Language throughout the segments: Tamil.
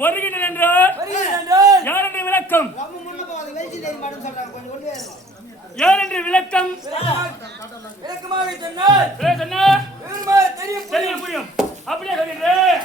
வருகின்றேன் யார் என்று விளக்கம்? யார் என்று விளக்கம்? தெரிய முடியும். அப்படியே சொல்கிறேன்.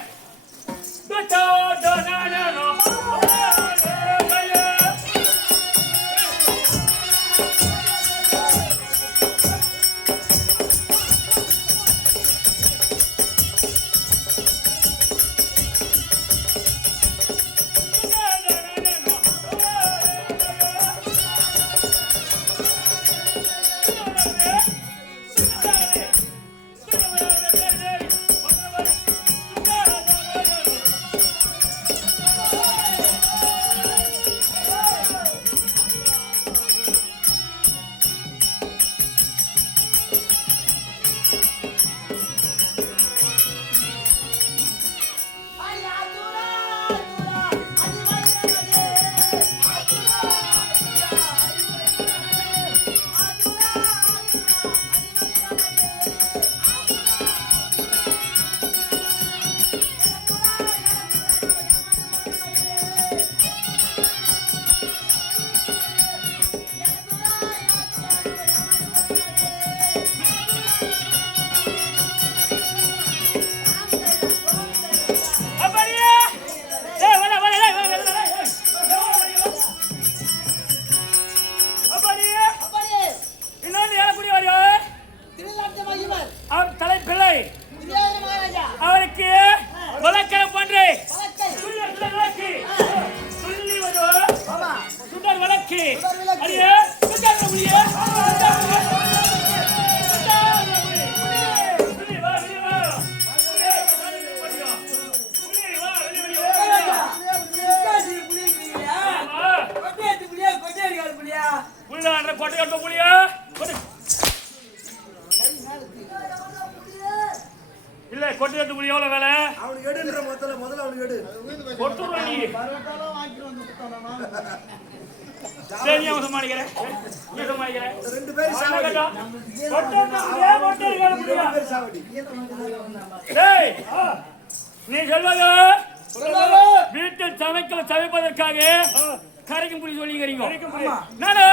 முதல்ல அவனுக்கு எடு. கொடுத்துருவேன் நீ. பரோட்டாலாம் வாங்கிட்டு வந்து கொடுத்தானா? சரி நீ அவன் சமாளிக்கிறேன். நீ சமாளிக்கிறேன். ரெண்டு பேரும் சாவடி. டேய் நீ சொல்வாங்க வீட்டில் சமைப்பதற்காக கரைக்கும் புளி சொல்லிக்கிறீங்க. நானு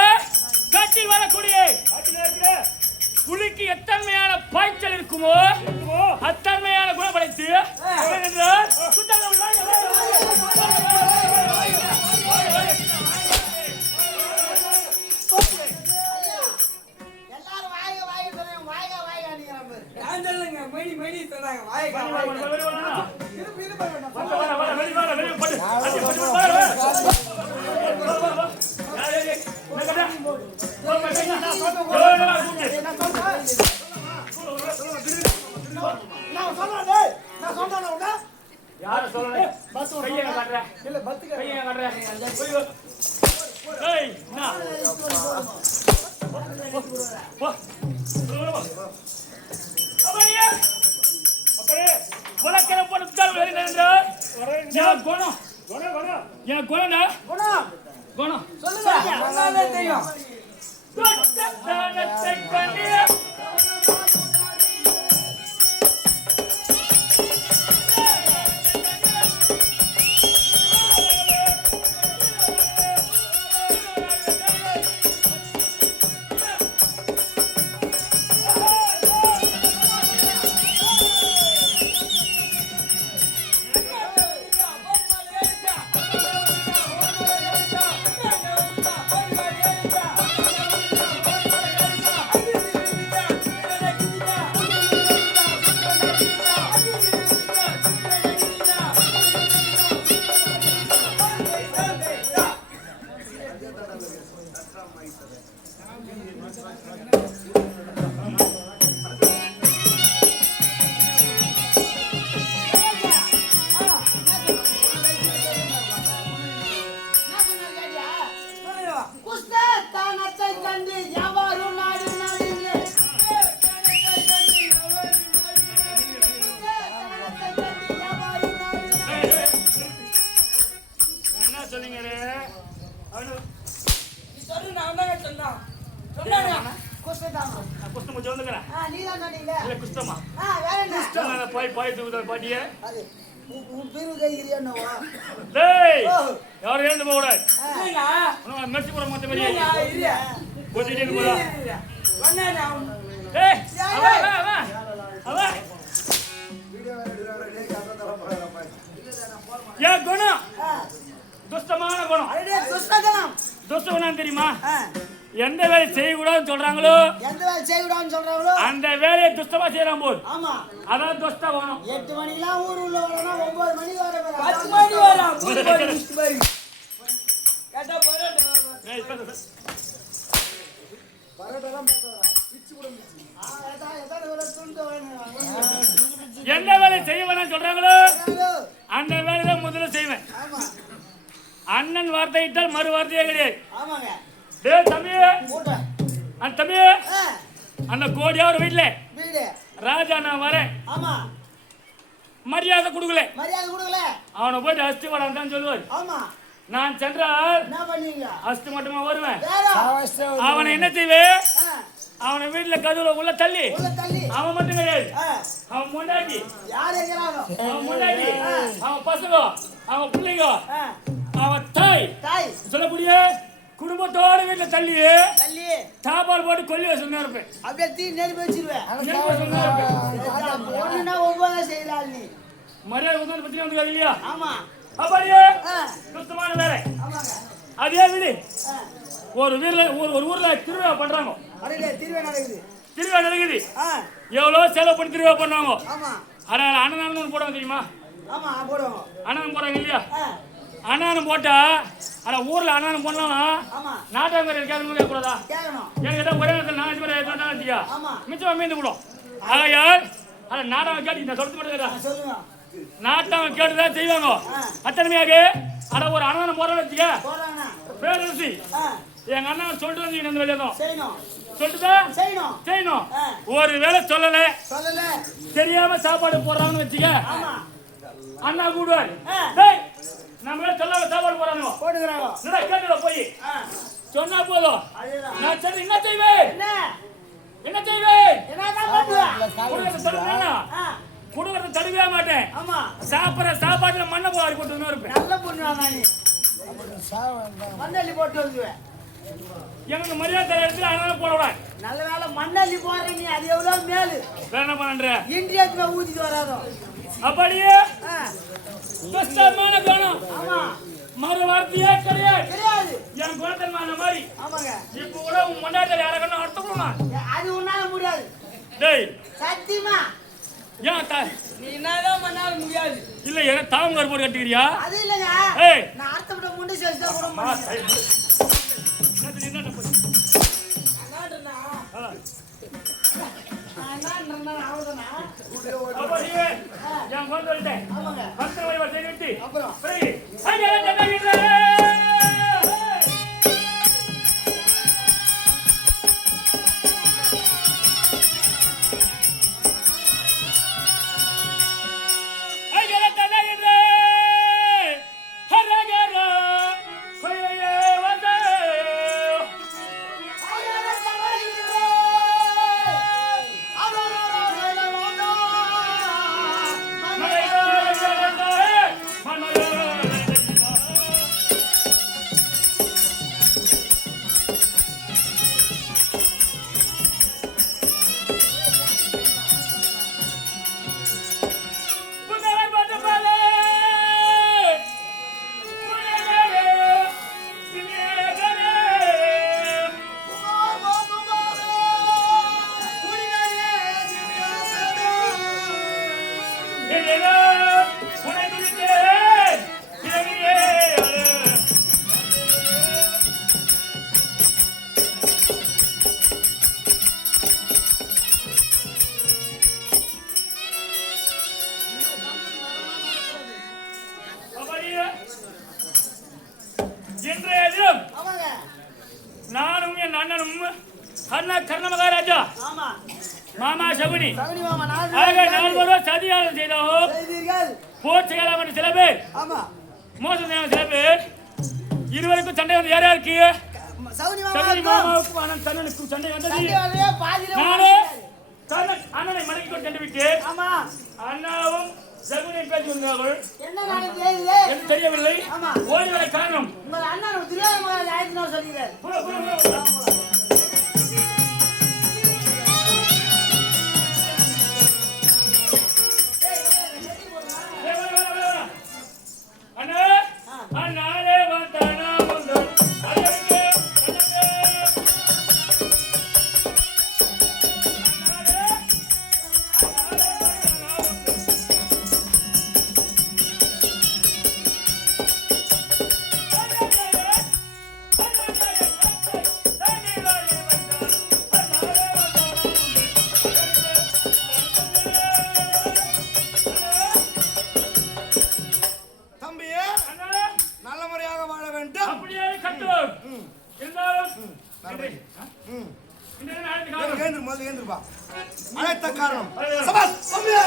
காட்டில் வரக்கூடிய புலிக்கு எத்தன்மையான பாய்ச்சல் இருக்குமோ அத்தன்மையான குணப்படைத்து யார சொல்றேன் கையை காட்டுறேன் இல்ல பத்து கையை காட்டுறேன் ஏய் நான் அப்படியே அப்படியே வலக்கற போடுத்தால் வேற என்ன நான் குணம் குணம் குணம் நான் குணம்டா குணம் குணம் சொல்லுங்க நல்லாவே தெரியும் தானத்தை கண்ணிய யாரும் எழுந்து போக கூடாது மெர்சி போட மொத்த பெரிய ஏன் குணம் துஷ்டமான குணம் துஷ்ட குணம் தெரியுமா எந்த வேலை செய்யக்கூடாதுன்னு சொல்றாங்களோ அந்த வேலையை துஷ்டமா செய்யறான் போது அதான் துஷ்ட குணம் 8 மணிக்கெல்லாம் ஊர் உள்ள வரணும் 9 மணிக்கு வர 10 மணி வரும் கேட்டா எந்த வேலை செய்ய வேணாம் சொல்றாங்களோ அந்த வேலையை முதல்ல செய்வேன். அண்ணன் வார்த்தையிட்டால் மறு வார்த்தையே கிடையாது. டேய் தம்பி அந்த தம்பி அந்த கோடியார் வீட்டுல ராஜா நான் வரேன் மரியாதை கொடுக்கல அவனை போயிட்டு அஸ்தி வரான்னு சொல்லுவார். நான் சென்றால் அஸ்தி மட்டுமா வருவேன். அவனை என்ன செய்வேன் அவனை வீட்டுல கதவுல உள்ள தள்ளி அவன் மட்டும் கிடையாது அவன் முன்னாடி அவன் முன்னாடி அவன் பசங்க அவன் பிள்ளைங்க அவன் தாய் சொல்லக்கூடிய குடும்பத்தோட வீட்டுல தள்ளி தாப்பால் போட்டு கொல்லி வச்சு இருப்பேன். அப்படியே தீ நெருப்பி வச்சிருவேன். மரியாதை உதவி பத்தி வந்து இல்லையா அப்படியே சுத்தமான வேலை அதே வீடு ஒரு வீர்ல ஒரு ஊர்ல திருவிழா பண்றாங்க. திருவிழா நடக்குது எவ்வளவு செலவு பண்ணி திருவிழா பண்ணுவாங்க. அதனால அன்னதானம் போடுவாங்க தெரியுமா அன்னதானம் போடுறாங்க இல்லையா அன்னதானம் போட்டா ஆனா ஊர்ல அன்னதானம் பண்ணலாம் நாட்டாங்க கேட்க கூடாதா எனக்கு ஒரே நேரத்தில் 4 பேர் சொன்னாங்க மிச்சம் மீந்து விடும். ஆகையால் ஆனா நாடகம் கேட்டு இந்த சொல்லிட்டு மட்டும் நாட்டாங்க கேட்டுதான் செய்வாங்க. அத்தனைமையாக ஆனா ஒரு அன்னதானம் போடுறோம்னு வச்சுக்க பேரரசி எங்க அண்ணன் சொல்லிட்டு வந்து இந்த வெளியதும் சொல்லிட்டுதான் செய்யணும். ஒரு வேளை சொல்லல தெரியாம சாப்பாடு போடுறாங்கன்னு வச்சுக்க அண்ணா கூடுவாரு ஆ. டேய் நம்ம சொல்லாம சாப்பாடு போறானுங்க போட்டுக்கிறாங்க என்னடா கேட்டுல போய் ஆ, சொன்னா போதும் அதேதான் நான் சரி என்ன செய்வேன் என்ன என்ன செய்வேன் என்னதான் பண்ணுவ குடுக்கறத தடுப்பேனா ஆ, குடுக்கறத தடுக்கவே மாட்டேன் ஆமா சாப்பிடுற சாப்பாட்டுல மண்ணை போவாரி போட்டு இருப்பேன் நல்ல பொண்ணு நீ மண்ணள்ளி போட்டு வந்துவேன் எங்களுக்கு மரியாதை இடத்துல அதனால போடக்கூடாது நல்ல வேலை மண்ணள்ளி போடுற நீ அது எவ்வளவு மேலு வேற என்ன பண்ற இன்றியத்துல ஊத்திட்டு வராதோ அப்படியே ஆ, கஷ்டமான கணம் ஆமா மறு வார்த்தையே கிடையாது கிடையாது என் குணத்தன்மான மாதிரி ஆமாங்க இப்ப கூட உன் மண்டாட்டில் யாரக்கணும் அர்த்தப்படுமா அது உன்னால முடியாது டேய் சத்தியமா ஏன் நீ என்னதான் பண்ணாலும் முடியாது இல்ல என்ன தாமங்கார் போட்டு கட்டிக்கிறியா அது இல்லைங்க ஏய். நான் அர்த்தப்பட்ட முண்டை சேர்த்து தான் கூட ஆ, மாட்டேன். சரி. என்னது, என்ன போய்? என்னன்றா? ஆ. நான் என்னன்றேன்னா அவ்வளவுதானா? அப்படியே என் குணத்தை சொல்லிட்டேன் ஆமாங்க பத்திர வழிபாடு செய்து அப்புறம் சரி அங்கே ஜனகிரே. அங்கே ஜனகிரே. ஹரகரா. கொய்யே வந்தே. இன்றைய தினம் ஆமாங்க நானும் என் அண்ணனும் அண்ணா கர்ண மகாராஜா ஆமா மாமா சகுனி சகுனி மாமா ஆக நால்வரும் சதியாளம் செய்தோம் செய்தீர்கள் போர் செய்யலாம் என்று சில பேர் ஆமா மோசம் செய்யலாம் சில பேர் இருவருக்கும் சண்டை வந்து யார் யாருக்கு சகுனி சகுனி மாமா மாமாவுக்கும் அண்ணன் தன்னனுக்கும் சண்டை வந்தது சண்டை வரவே பாதியில நானே கர்ணன் அண்ணனை மடக்கி கொண்டு சென்று விட்டு ஆமா அண்ணாவும் சகுனியும் பேசி வந்தார்கள் என்ன நடந்தது எனக்கு தெரியவில்லை ஆமா. ஓடி வர காரணம் உங்கள் அண்ணன் துரியோதன மகாராஜ் ஆயிரத்தி சொல்லுகிறார் புற, புற, புற. அண்ணா அண்ணாலே வந்தானா வந்து அண்ணனுக்கு தம்பியே நல்ல முறையாக வாழ வேண்டும் அப்படியே கட்டும் இருந்தாலும் இந்த நாளைக்கு காலம் கேந்திரு முதல்ல கேந்திருப்பா அழைத்த காரணம் சபாஸ் தம்பியே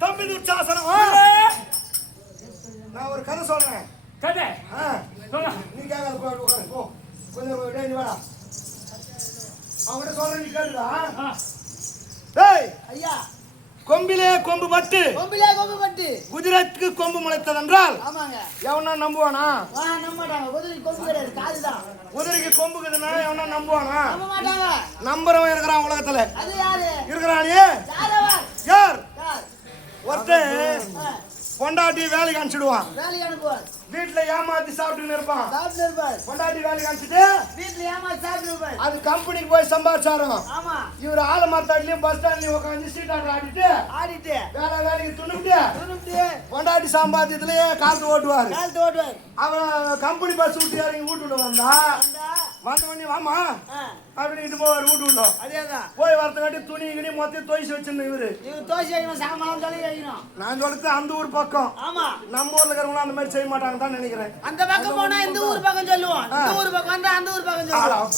தம்பி துச்சாசனம் நான் ஒரு கதை சொல்றேன் கதை ஆ, சொல்ல நீ கேட்காத போ உட்காரு போ கொஞ்சம் டேய் நீ வாடா அவங்ககிட்ட சொல்றேன் நீ கேளுடா டேய் ஐயா கொம்பிலே கொம்பு பட்டு கொம்பிலே கொம்பு பட்டு குதிரைக்கு கொம்பு முளைத்ததென்றால் ஆமாங்க எவனா நம்புவானா? நம்ப மாட்டாங்க. குதிரைக்கு கொம்பு கிடையாது, காதுதான். குதிரைக்கு கொம்புக்குதுன்னா எவனா நம்புவானா? நம்ப மாட்டாங்க. நம்புறவன் இருக்கிறான் உலகத்துல. அது யாரு? இருக்கிறானே யாரவன்? யார்? யார்? ஒருத்தன் பொண்டாட்டி வேலைக்கு அனுப்பிச்சிடுவான். வேலைக்கு அனுப்புவார். வீட்டுல ஏமாத்தி சாப்பிட்டுன்னு இருப்பான். சாப்பிட்டு இருப்பார். பொண்டாட்டி வேலைக்கு அனுப்பிச்சிட்டு வீட்டுல ஏமாத்தி சாப்பிட்டு இருப்பார். அது கம்பெனிக்கு போய் சம்பாதிச்சாரும். ஆமா. இவர் ஆலமரத்தாட்லயும் பஸ் ஸ்டாண்ட்லயும் உட்காந்து சீட்டாட்டம் ஆடிட்டு ஆடிட்டு வேலைக்கு துணுட்டு துணுட்டு பொண்டாட்டி சம்பாத்தியத்திலேயே காலத்து ஓட்டுவாரு. காலத்து ஓட்டுவார். அவன் கம்பெனி பஸ் விட்டு இறங்கி வீட்டுல வந்தா வந்த பண்ணி வாமா அப்படின்னு போவார் வீட்டுள்ள. அதேதான் போய் வரத்துக்காட்டி துணி கிணி மொத்தம் துவைச்சு வச்சிருந்தேன் இவரு. இவங்க தோசை வைக்கணும், சாமான் சொல்லி வைக்கணும். நான் சொல்றது அந்த ஊர் பக்கம். ஆமா. நம்ம ஊர்ல இருக்கிறவங்க அந்த மாதிரி செய்ய மாட்டாங்க தான் நினைக்கிறேன். அந்த பக்கம் போனா இந்த ஊர் பக்கம் சொல்லுவோம், இந்த ஊர் பக்கம் வந்தா அந்த ஊர் பக்கம் சொல்லுவோம்.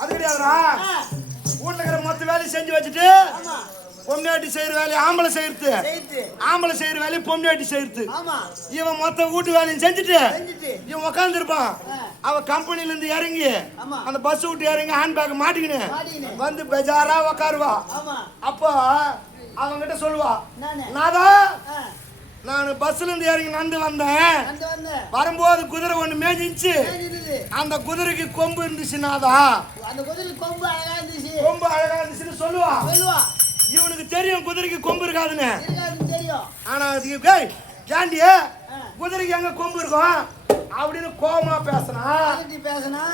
அது கிடையாதுடா. வீட்டுல இருக்கிற மொத்த வேலையை செஞ்சு வச்சுட்டு ஆமா பொம்னாட்டி செய்யற வேலையை ஆம்பளை செய்யறது, ஆம்பளை செய்யற வேலையை பொம்னாட்டி செய்யறது. ஆமா. இவன் மொத்த வீட்டு வேலையும் செஞ்சுட்டு செஞ்சுட்டு இவன் உட்கார்ந்து இருப்பான். அவ கம்பெனில இருந்து இறங்கி ஆமா அந்த பஸ் விட்டு இறங்கி ஹேண்ட் பேக் மாட்டிக்கின்னு மாட்டிக்கின்னு வந்து பெஜாரா உட்காருவா. ஆமா. அப்போ அவங்கிட்ட சொல்லுவா, நானே நாதா நான் பஸ்ல இருந்து இறங்கி நடந்து வந்தேன், அந்த வந்தேன் வரும்போது குதிரை ஒண்ணு மேய்ஞ்சிச்சு, இருந்தது. அந்த குதிரைக்கு கொம்பு இருந்துச்சு நாதா, அந்த குதிரை கொம்பு அழகா இருந்துச்சு, கொம்பு அழகா இருந்துச்சுன்னு சொல்லுவா. சொல்லுவா. இவனுக்கு தெரியும் குதிரைக்கு கொம்பு இருக்காதுன்னு. இருக்காதுன்னு தெரியும். ஆனா அதுக்கு ஏண்டி குதிரைக்கு எங்க கொம்பு இருக்கும் அப்படின்னு கோவமா பேசினா பேசினா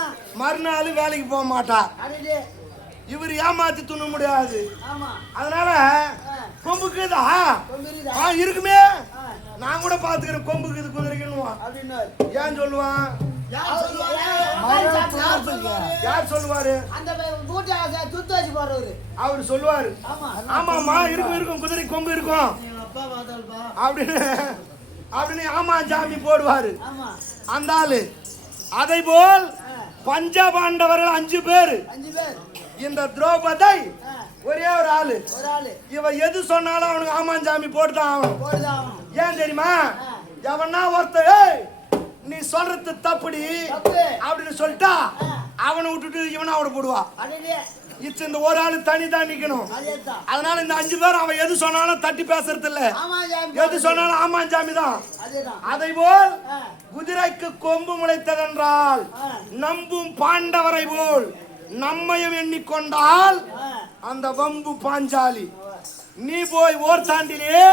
மறுநாள் வேலைக்கு போக மாட்டா. அடடே இவர் ஏமாத்தி துண்ண முடியாது. ஆமா. அதனால கொம்புக்குதா கொம்பு இருக்குதா? இருக்குமே, நான் கூட பாத்துக்கிறேன் கொம்புக்குது குதிரைக்குன்னு. அப்படின்னாரு. ஏன் சொல்லுவான்? யார் சொல்லுவாரு? அந்த மூட்டை துத்து வச்சு போறவரு அவரு சொல்லுவாரு. ஆமா ஆமாமா இருக்கும் இருக்கும் குதிரை கொம்பு இருக்கும் அப்பா பார்த்தால்பா அப்படின்னு ஆமா ஜாமி போடுவாரு ஆமா அந்த ஆளு. அதை போல் பஞ்சபாண்டவர்கள் 5 பேர். 5 பேர். இந்த திரௌபதி ஒரே ஒரு ஆளு. இவ எது சொன்னாலும் அவனுக்கு ஆமாஞ்சாமி போட்டுதான் ஆகணும். ஏன் தெரியுமா? எவனா ஒருத்தர் நீ சொல்றது தப்புடி அப்படின்னு சொல்லிட்டா அவனை விட்டுட்டு இவனை அவனை போடுவா. இந்த ஒரு ஆளு தனி தான் நிக்கணும். அதனால இந்த 5 பேர் அவன் எது சொன்னாலும் தட்டி பேசுறது இல்ல, எது சொன்னாலும் ஆமாஞ்சாமி தான். அதை போல் குதிரைக்கு கொம்பு முளைத்ததென்றால் நம்பும் பாண்டவரை போல் நம்மையும் எண்ணிக்கொண்டால் அந்த வம்பு பாஞ்சாலி. நீ போய் ஓர் தாண்டிலே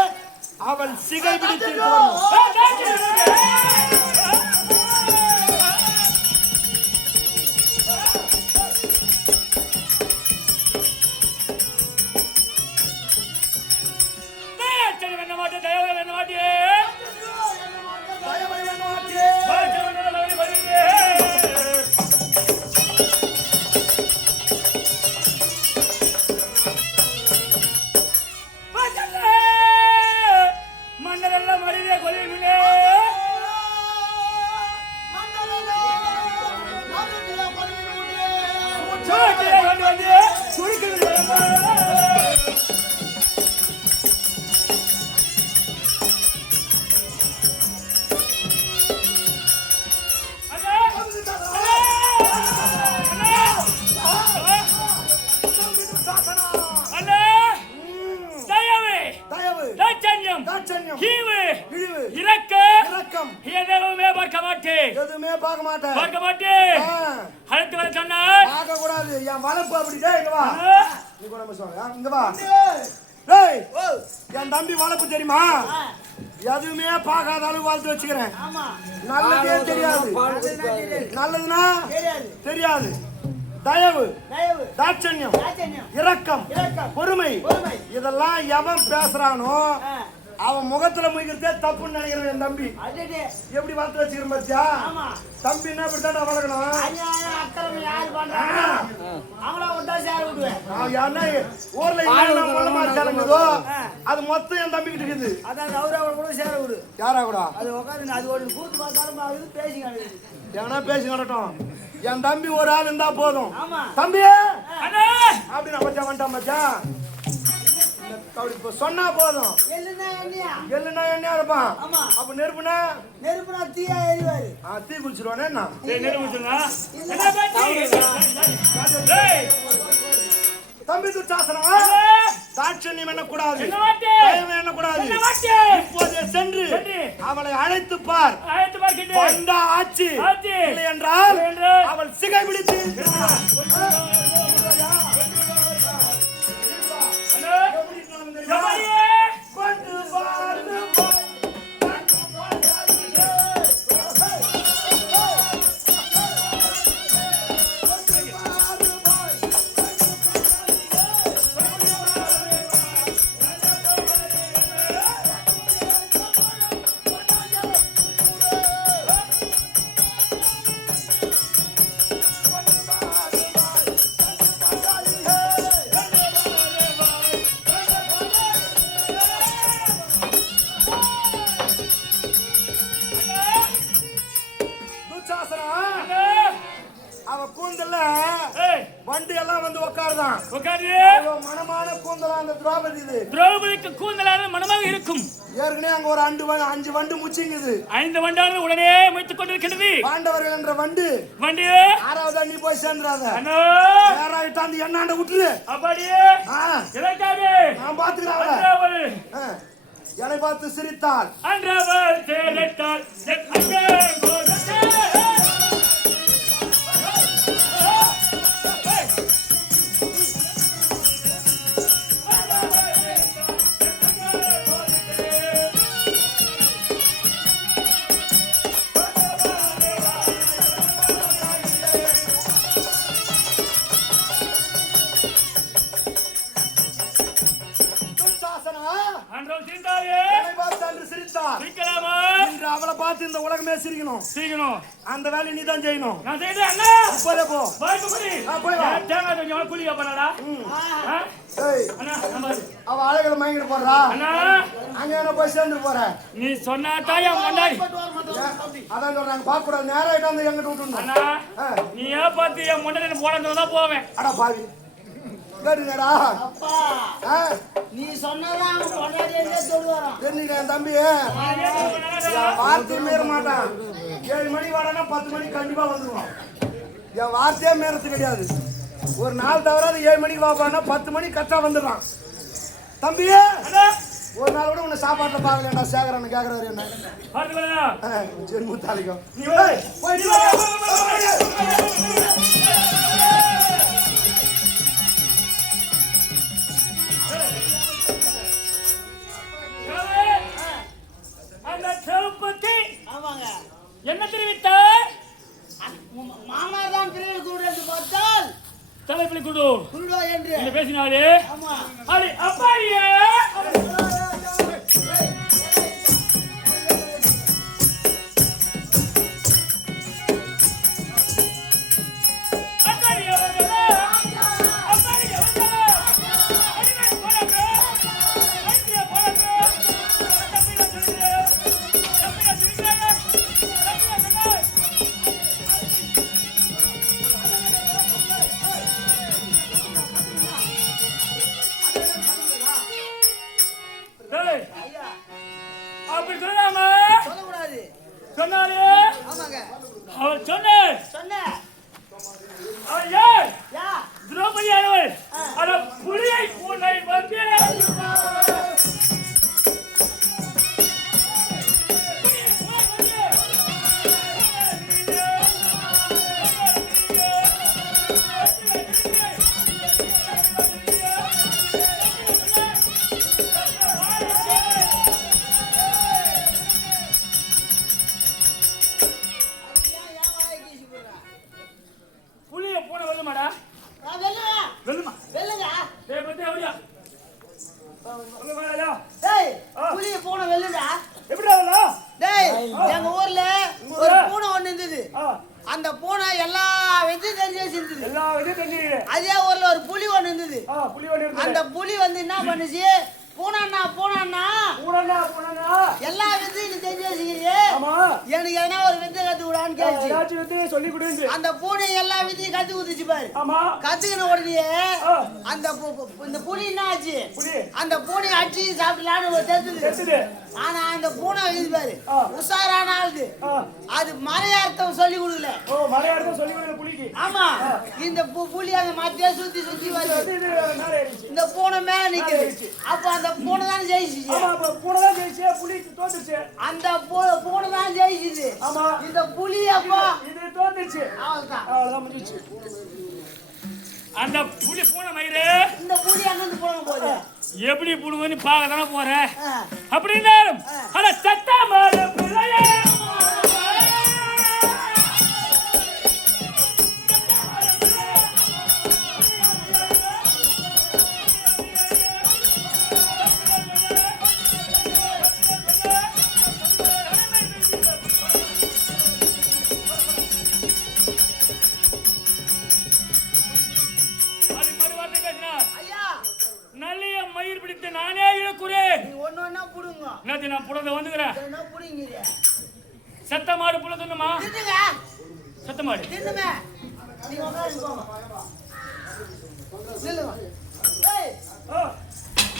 அவள் சிகை பிடித்து எதுவுமே பார்க்க மாட்டேன். பார்க்க கூடாது. என் வளர்ப்பு அப்படிடே. இங்க வா, நீ கூட இங்க வா. என் தம்பி வளர்ப்பு தெரியுமா? எதுவுமே பார்க்காத அளவு வளர்த்து வச்சுக்கிறேன். நல்லதே தெரியாது, நல்லதுன்னா தெரியாது. தயவு, தாட்சண்யம், இரக்கம், பொறுமை, இதெல்லாம் எவன் பேசுறானோ அவன் முகத்துல முயற்சியே தப்புன்னு நினைக்கிறேன். என் தம்பி எப்படி வளர்த்து வச்சுக்கிறேன் பாத்தியா? தம்பி என்ன இப்படித்தான் வளர்க்கணும். ஊர்ல சேரங்குதோ அது மொத்தம் என் தம்பி கிட்ட இருக்குது. யாரா கூட எவனா பேசி நடட்டும். என் தம்பி ஒரு ஆள் இருந்தா போதும். தம்பி அப்படின்னு வந்துட்டான் மச்சா. சொன்னா போதும். எள்ளுனா எண்ணெயா இருப்பான். அப்ப நெருப்புனா தீயா எரிவாரு. தீ குளிச்சிருவானே. தம்பி துச்சாசனா தாட்சண்யம் எண்ணக்கூடாது, என்ன வாட்டி? தயவு எண்ணக்கூடாது. என்ன வாட்டி? இப்போதே சென்று அவளை அழைத்து பார். அழைத்து பார்க்கிட்டு வந்தா ஆச்சு, ஆச்சு. இல்லை என்றால் இல்லை என்றால் அவள் சிகை பிடித்து ஹலோ ஜமாலியே கொண்டு வாழ்ந்து போய். அவ கூந்தல்ல ஏய் வண்டி எல்லாம் வந்து உட்காருதான். உட்காரு. அவ்வளவு மனமான கூந்தலா அந்த திரௌபதி இது. திரௌபதிக்கு கூந்தலான மனமாக இருக்கும். ஏற்கனவே அங்க ஒரு 5 வண்டு முச்சிங்குது. 5 வண்டானது உடனே முயத்துக் கொண்டிருக்கிறது. பாண்டவர்கள் என்ற வண்டு வண்டி 6வது நீ போய் சேர்ந்துறாத. அண்ணா நேராயிட்டு அந்த எண்ணாண்ட விட்டுரு. அப்படியே இலக்காது நான் பாத்துக்கிறேன் அவளை. அன்றவள் என்னை பார்த்து சிரித்தாள். அன்றவள் தேரட்டாள் அங்கே கோதே. அவளை பார்த்து இந்த உலகமே சிரிக்கணும். அந்த வேலையை நீ தான் செய்யணும். நான் செய்றேன் அண்ணா. இப்போதே போ. போய் குடி. போய் வா. தேங்காய் கொஞ்சம் குளிக்க போறடா. ஏய் அண்ணா நம்ம அவ அழகுல மயங்கிட்டு போறா. அண்ணா அங்க என்ன போய் சேர்ந்து போற. நீ சொன்னா தாயா முன்னாடி அதான் சொல்றாங்க பார்க்க கூடாது. நேராயிட்டு வந்து எங்கிட்ட விட்டுணும். அண்ணா நீ ஏன் பார்த்து என் முன்னாடி போறதுல தான் போவேன். அட பாவி கேட்டுங்கடா. அப்பா நீ சொன்னதா அவன் கொண்டாடியே சொல்லுவாராம். தெரிஞ்சுக்க என் தம்பி வார்த்தையே மீற மாட்டான். 7 மணி வாடனா 10 மணிக்கு கண்டிப்பா வந்துருவான். என் வார்த்தையே மீறது கிடையாது. ஒரு நாள் தவறாது 7 மணிக்கு வாப்பான்னா 10 மணிக்கு கரெக்டா வந்துடுறான். தம்பி ஒரு நாள் கூட உன்னை சாப்பாட்டுல பாக்கலடா. சேகரன் கேக்குறாரு என்ன ஜென்முத்தாலிக்கும் அந்த செருப்பத்தி ஆமாங்க என்ன தெரிவித்தார்? மாமா தான் கிரீட குருடு பார்த்தால் தலைப்பில் குடு குருடோ என்று என்ன பேசினாரு? ஆமா அடி அப்பாடியே அப்படி சொல்லாம சொல்லக்கூடாது. சொன்னாரு. ஆமாங்க அவர் சொன்னார். அவர் யார்? திரௌபதி ஆனவள். அட புலியை பூனை வந்து புலியை பூனை வெல்லுமாடா? வெல்லுமா? வெல்லுங்க. டேய் பத்தி அவரியா? டேய் புலிய பூனை வெல்லுடா. எப்படி அவளா? டேய் எங்க ஊர்ல ஒரு பூனை ஒண்ணு இருந்தது. அந்த பூனை எல்லா வெஜ்ஜும் தெரிஞ்சு வச்சிருந்தது. எல்லா வெஜ்ஜும் தெரிஞ்சு. அதே ஊர்ல ஒரு புலி ஒண்ணு இருந்தது. புலி ஒண்ணு இருந்தது. அந்த புலி வந்து என்ன பண்ணுச்சு? பூனாண்ணா பூனாண்ணா பூனாண்ணா பூனாண்ணா எல்லா வெஜ்ஜும் நீ தெரிஞ்சு வச்சிருக்கீங்க. ஆமா எனக்கு எதனா ஒரு வித்தை கத்து விடான்னு கேட்டுச்சு. ஏதாச்சும் வித்தையை சொல்லி கொடுங்க. அந்த பூனை எல்லா வித்தையும் கத்து கொடுத்துச்சு பாரு. ஆமா கத்துக்கின உடனே அந்த இந்த புலி என்ன ஆச்சு, அந்த பூனை அடிச்சு சாப்பிடலான்னு ஒரு தெரிஞ்சது. ஆனா அந்த பூனை இது பாரு உஷாரான ஆளுது, அது மலையார்த்தம் சொல்லி கொடுக்கல. ஓ மலையார்த்தம் சொல்லி கொடுக்கல புலிக்கு. ஆமா இந்த புலி அந்த மத்திய சுத்தி சுத்தி வருது, இந்த பூனை மேல நிக்குது. அப்ப அந்த பூனை தான் ஜெயிச்சுச்சு. ஆமா அப்ப பூனை தான் ஜெயிச்சு, புலி தோத்துச்சு. அந்த பூனை தான் ஜெயிச்சுது. ஆமா இந்த புலி அப்பா இது தோத்துச்சு. அவ்வளவுதான் முடிஞ்சிச்சு. அந்த புலி பூனை மயிறு இந்த புலி அங்கிருந்து போன போது எப்படி புடுங்கன்னு பார்க்க தானே போறேன் அப்படின்னு அட சத்தா மாடு பிள்ளையே நல்லிய மயிர் பிடித்து நானே இழுக்குறேன். ஒன்னு ஒன்னா புடுங்க. என்னது நான் புலத வந்துக்கிறேன். என்ன புடுங்கீங்க? சத்த மாடு புல தின்னுமா? தின்னுங்க. சத்த மாடு தின்னுங்க. நீங்க உட்காருங்க போங்க. நில்லுங்க. ஏய்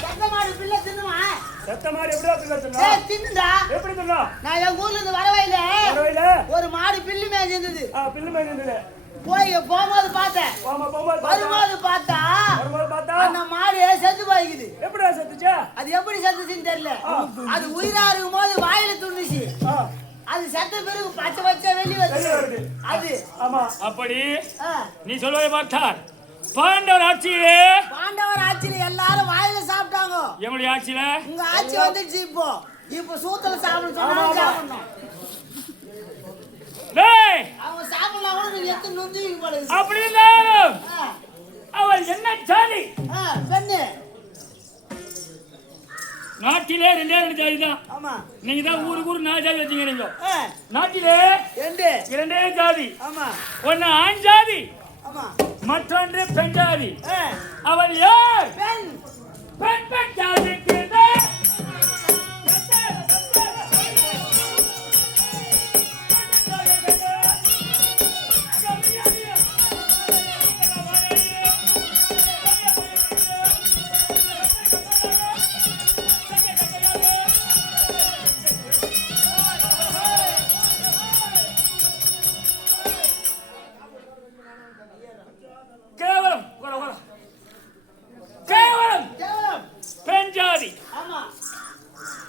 சத்த மாடு பிள்ளை தின்னுமா? சத்த மாடு எப்படிடா பிள்ளை தின்னா? ஏய் தின்னுடா. எப்படி தின்னா? நான் எங்க ஊர்ல இருந்து வரவையில ஒரு மாடு பில்லு மேய்ஞ்சி இருந்தது. பில்லு மேய்ஞ்சி இருந்தது. போகும்போது பார்த்தேன். வரும்போது பார்த்தா அந்த மாடு செத்து போய்க்குது. எப்படிடா செத்துச்சு? அது எப்படி செத்துச்சுன்னு தெரியல. அது உயிரா இருக்கும் போது வாயில துண்ணுச்சு. அது செத்த பிறகு பச்சை பச்சை வெளியே வருது. அது ஆமா அப்படி நீ சொல்வதை பார்த்தார் பாண்டவர் ஆட்சியிலே எல்லாரும் வாயில சாப்பிட்டாங்க. எம்முடைய ஆட்சியில உங்க ஆட்சி வந்துச்சு. இப்போ சூத்துல சாப்பிடணும் சொன்னாங்க. அவங்க சாப்பிடலாம் கூட நீங்க எத்தனை நொந்துவீங்க போல. அப்படி இருந்தாலும் அவள் என்ன ஜாதி? பெண்ணு. நாட்டிலே ரெண்டே ரெண்டு ஜாதி தான். ஆமா நீங்க தான் ஊருக்கு நாலு ஜாதி வச்சீங்க. நீங்க நாட்டிலே இரண்டே ஜாதி. ஆமா ஒன்னு ஆண் ஜாதி, ஆமா மற்றொன்று பெண் ஜாதி. அவள் யார்? பெண். பெண் ஜாதிக்கு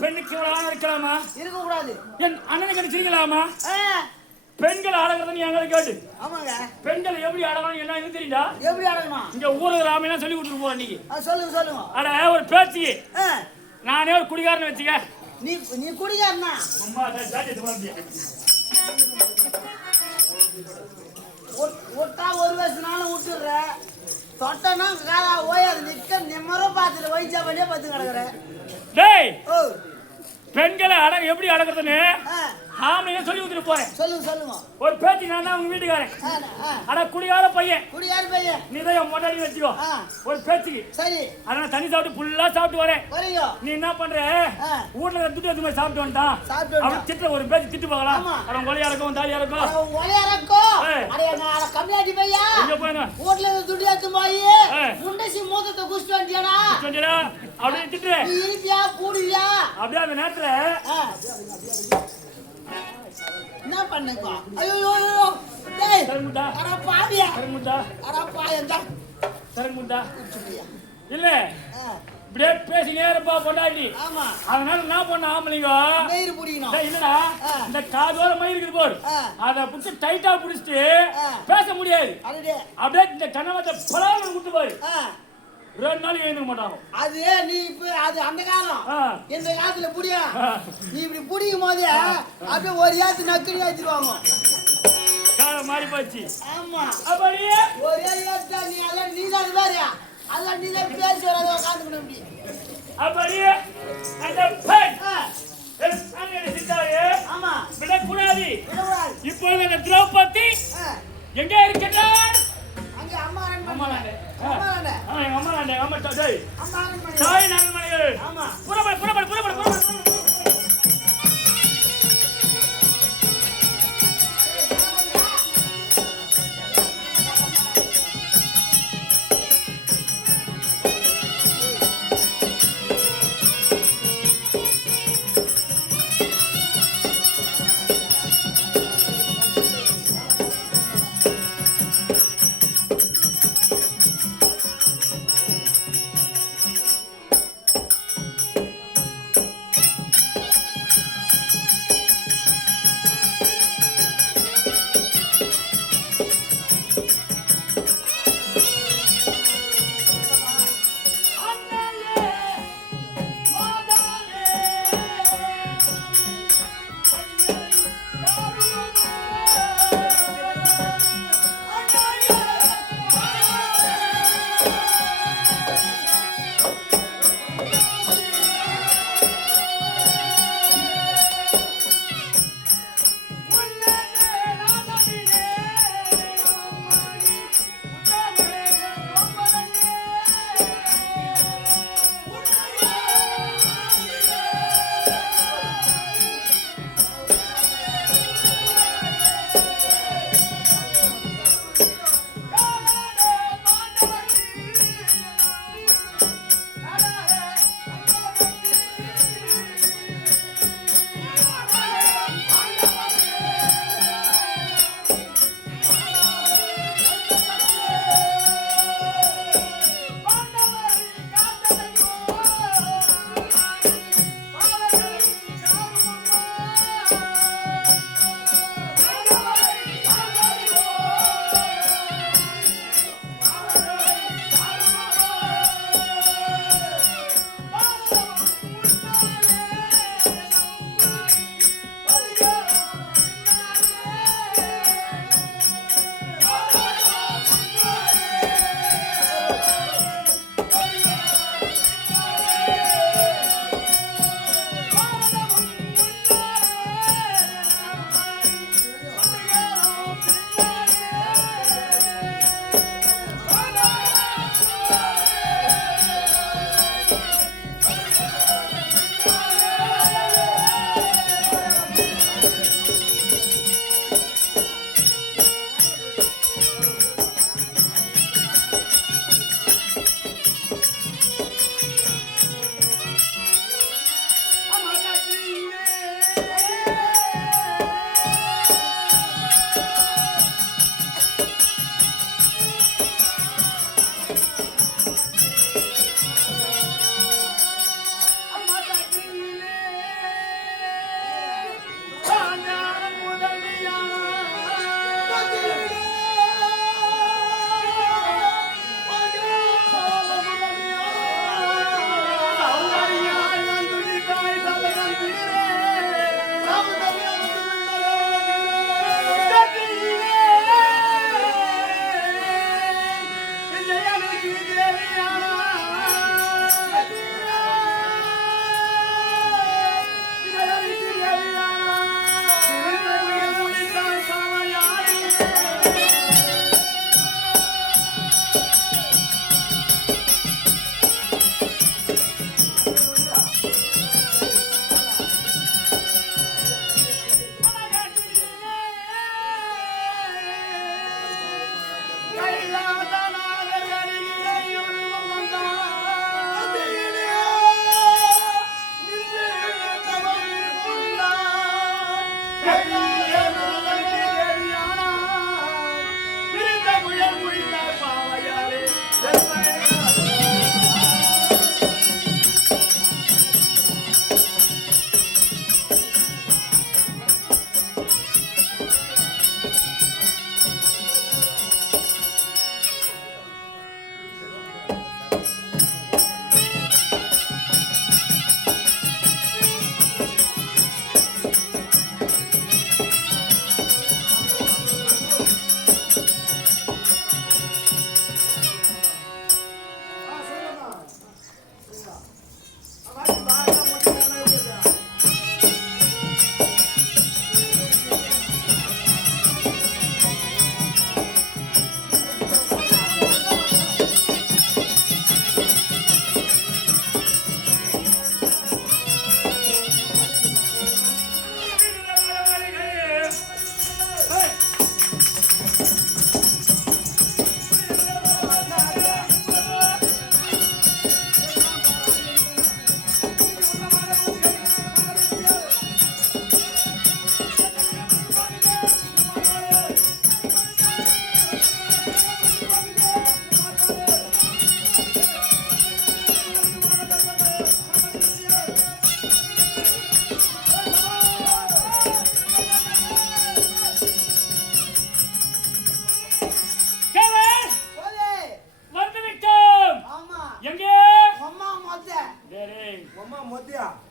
பெண்ணுக்கு இருக்கலாமா? இருக்க கூடாது. என் அண்ணனை கிடைச்சிருக்கலாமா? பெண்கள் அடங்குறத நீ எங்களை கேட்டு. ஆமாங்க. பெண்கள் எப்படி அடங்கணும் என்ன தெரியுதா? எப்படி அடங்கணும்? இங்க ஊருக்கு ராமையெல்லாம் சொல்லி கொடுத்துட்டு போறேன் நீங்க. சொல்லுங்க. அட ஒரு பேச்சு நானே ஒரு குடிகாரனை வச்சுக்க. நீ குடிகாரனா? அம்மா ஜாதி போறீங்க. ஒட்டா ஒரு வயசுனாலும் விட்டுடுற. தொட்டனா காலா ஓயாது நிக்க நிம்மர பாத்துல வைச்சா வழியா பார்த்து கிடக்குற. டேய் பெண்களை எப்படி அடக்குறதுன்னு ஆம்பளைங்க சொல்லி கொடுத்துட்டு போறேன். சொல்லுங்க. ஒரு பேச்சு நான் தான் உங்க வீட்டுக்காரன். அட குடிகார பையன் நீ தான் என் மொட்டாடி வச்சுக்கோ. ஒரு பேச்சுக்கு சரி அதனால தண்ணி சாப்பிட்டு ஃபுல்லா சாப்பிட்டு வரேன். நீ என்ன பண்ற? வீட்டுல துட்டு எடுத்து மாதிரி சாப்பிட்டு வந்துட்டான். அவன் திட்ட ஒரு பேச்சு திட்டு போகலாம். அவன் ஒலையா இருக்கும் தாலியா இருக்கும். கம்மியாட்டி பையா எங்க போயிங்க வீட்டுல துட்டு எடுத்து போய் முண்டசி மூத்தத்தை குடிச்சிட்டு வந்தியானா அப்படியே திட்டு இருப்பியா கூடுவியா? அப்படியே அந்த நேரத்துல என்ன பண்ணுங்க? ஐயோ டேய் சரமுண்டா அட பாவியா சரமுண்டா அட பாயண்டா சரமுண்டா இல்ல இப்படியே பேசினே இருப்பா பொண்டாட்டி. ஆமா அதனால என்ன பண்ண ஆம்பளைங்க மயிறு புடிக்கணும். இல்லடா இந்த காதோர மயிர் இருக்குது போர் அத புடிச்சு டைட்டா புடிச்சிட்டு பேச முடியாது. அப்படியே இந்த கண்ணவத்தை பலான்னு விட்டு போய் 2 நாள் எழுந்துக்க மாட்டாங்க. அது நீ இப்ப அது அந்த காலம் இந்த காலத்துல புடியா நீ இப்படி புடிக்கும் போது அப்படியே ஒரு ஏத்து நக்கடி ஏத்திடுவாங்க. காலம் மாறி போச்சு. ஆமா அப்படியே ஒரே ஏத்தா நீ அதான் நீ தான் பாரு அதான் நீ தான் பேசி வரத உட்கார்ந்து அப்படி. அப்படியே அந்த பெண் அங்கே சித்தாயே ஆமா விடக்கூடாது. இப்போது அந்த திரௌபதி எங்க இருக்கிறார்? அங்க அம்மா அம்மா அம்மா டேய் தாய் நல்மணிகள். ஆமா புறப்படு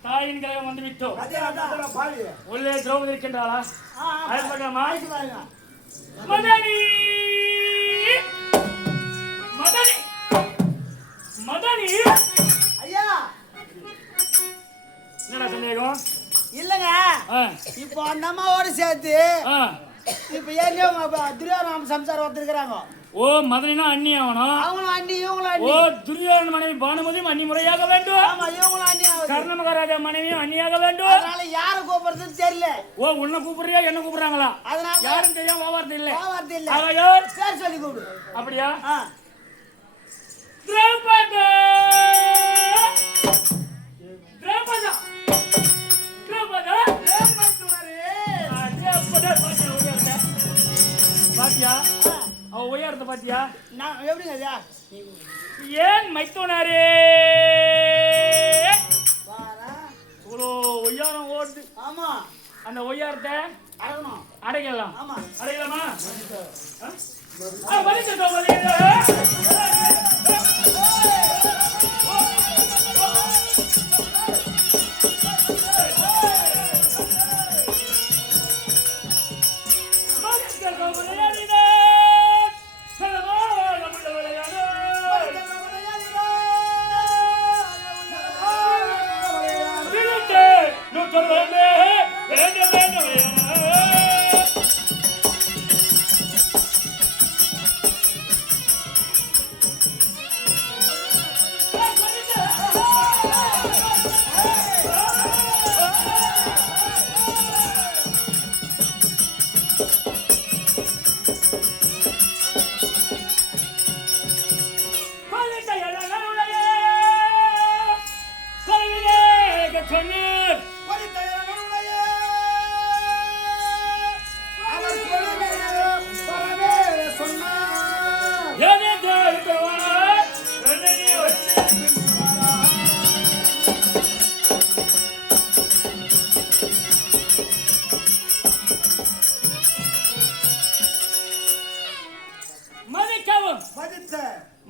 தாயின் கழகம் வந்து விட்டோம். உள்ளே திரௌபதி இருக்கின்றாளா? மதனி மதனி மதனி ஐயா என்னடா சந்தேகம்? இல்லங்க இப்போ அந்த அம்மாவோட சேர்த்து இப்ப ஏற்கனவே உங்க துரியோதன சம்சாரம் வந்துருக்காங்க. ஓ மதனினா அண்ணி ஆவணும். அவங்களும் அண்ணி இவங்களும் அண்ணி. ஓ துரியோதன மனைவி பானுமதியும் அண்ணி முறையாக வேண்டும். ஆமா இவங்களும் அண்ணி ஆகுது. கர்ண மகாராஜா மனைவியும் அண்ணியாக வேண்டும். அதனால யாரை கூப்பிடுறதுன்னு தெரியல. ஓ உன்னை கூப்பிடுறியா என்ன கூப்பிடுறாங்களா? அதனால யாரும் தெரியாம வார்த்தை இல்ல. வார்த்தை இல்ல. யார் பேர் சொல்லி கூப்பிடு. அப்படியா? திரௌபதி திரௌபதி திரௌபதி பாத்தியா? அவ உயரத்தை பாத்தியா? நான் எப்படிங்க ஐயா? ஏன் மைத்துனாரே வாரா இவ்வளோ ஒய்யாரம் ஓடுது. ஆமா அந்த ஒய்யாரத்தை அடக்கணும். அடைக்கலாம். ஆமா அடைக்கலாமா?